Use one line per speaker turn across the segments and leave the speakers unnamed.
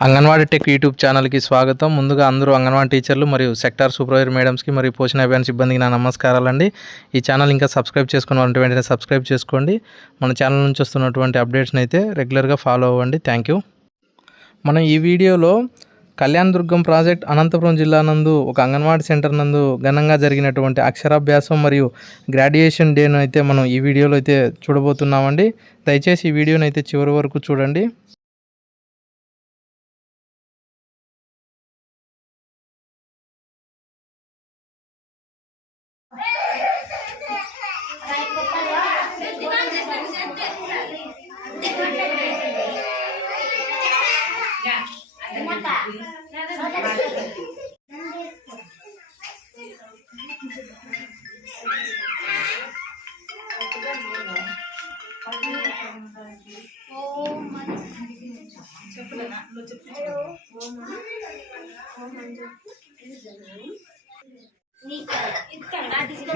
Anganwadi tech YouTube ఛానల్కి స్వాగతం. ముందుగా అందరూ అంగన్వాడీ టీచర్లు మరియు సెక్టార్ సూపర్వైజర్ మేడమ్స్కి మరియు పోషణ అభియాన్ సిబ్బందికి నా నమస్కారాలండి. ఈ ఛానల్ ఇంకా సబ్స్క్రైబ్ చేసుకున్నటువంటి వెంటనే సబ్స్క్రైబ్ చేసుకోండి. మన ఛానల్ నుంచి వస్తున్నటువంటి అప్డేట్స్ని అయితే రెగ్యులర్గా ఫాలో అవ్వండి. Thank you. మనం ఈ వీడియోలో కళ్యాణ్ దుర్గం ప్రాజెక్ట్ అనంతపురం జిల్లా నందు ఒక అంగన్వాడీ సెంటర్ నందు ఘనంగా జరిగినటువంటి అక్షరాభ్యాసం మరియు గ్రాడ్యుయేషన్ డేను అయితే మనం ఈ వీడియోలో అయితే చూడబోతున్నామండి. దయచేసి ఈ వీడియోని అయితే చివరి వరకు చూడండి.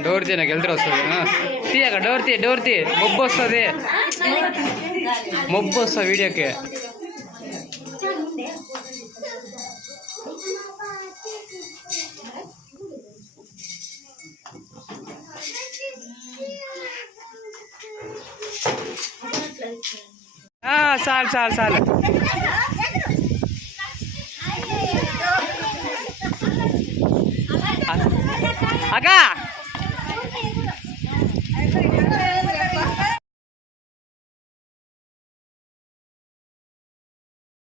డోర్ తీ నాకు వెళ్తారు వస్తుంది తీయక డోర్ తీ డోర్ తీ మొబ్బు వస్తుంది మొబ్బు వస్తుంది వీడియోకి ఆ, చాలు చాలు చాలు అక్క